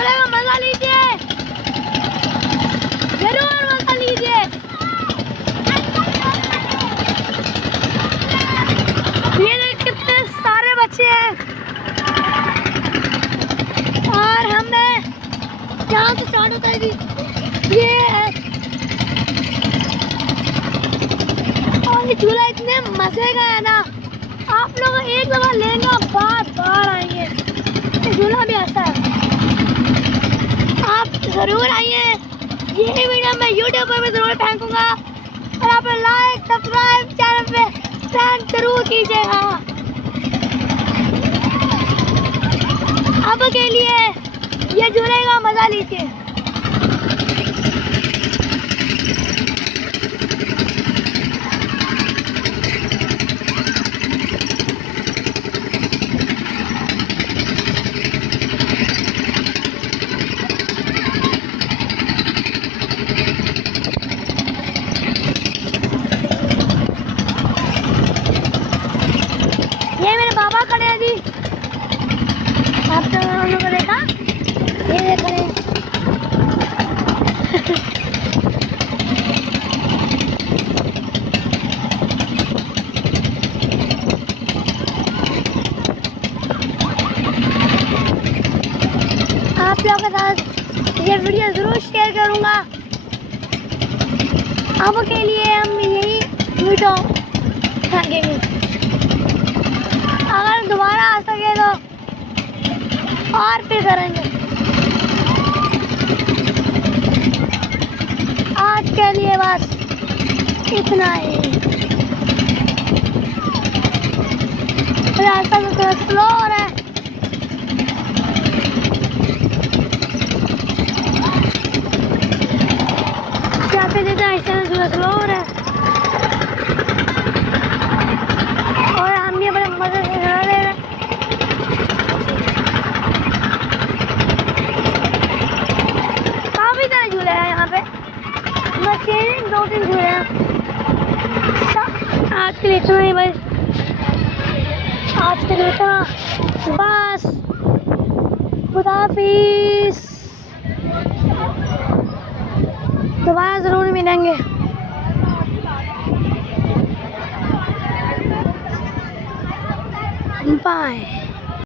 झूले का मजा लीजिए, जरूर मजा लीजिए। ये देखिए कितने सारे बच्चे हैं और हमें यहाँ से स्टार्ट होता है जी, ये है। और ये झूला इतने मजे का है ना, आप लोग एक दफा लेंगे बार बार आएंगे। ये झूला भी ऐसा है, आप जरूर आइए। ये वीडियो मैं यूट्यूब पर भी जरूर फेंकूंगा और आप लाइक सब्सक्राइब चैनल पे फ्रेंड जरूर कीजिएगा। अब के लिए ये झूले का मजा लीजिए। ये मेरे बाबा खड़े हैं जी, आप तो उन्होंने को देखा, ये खड़े हैं। आप लोगों के साथ ये वीडियो जरूर शेयर करूंगा। अब के लिए हम यही वीडियो फेंकेंगे, अगर दोबारा आ सके तो और फिर करेंगे। आज के लिए बस इतना ही। रास्ता तो थोड़ा स्लो हो रहा है, यहाँ पे देखा ऐसा थोड़ा स्लो हो रहा है और हम भी बड़े मजे से चला ले रहे हैं। काफी सारे झूले हैं यहाँ पे, बस ये 2-3 झूले हैं। आज के लिए इतना ही बस, आज के लिए इतना बस। खुदा हाफिज़, दोबारा जरूर मिलेंगे। बाय।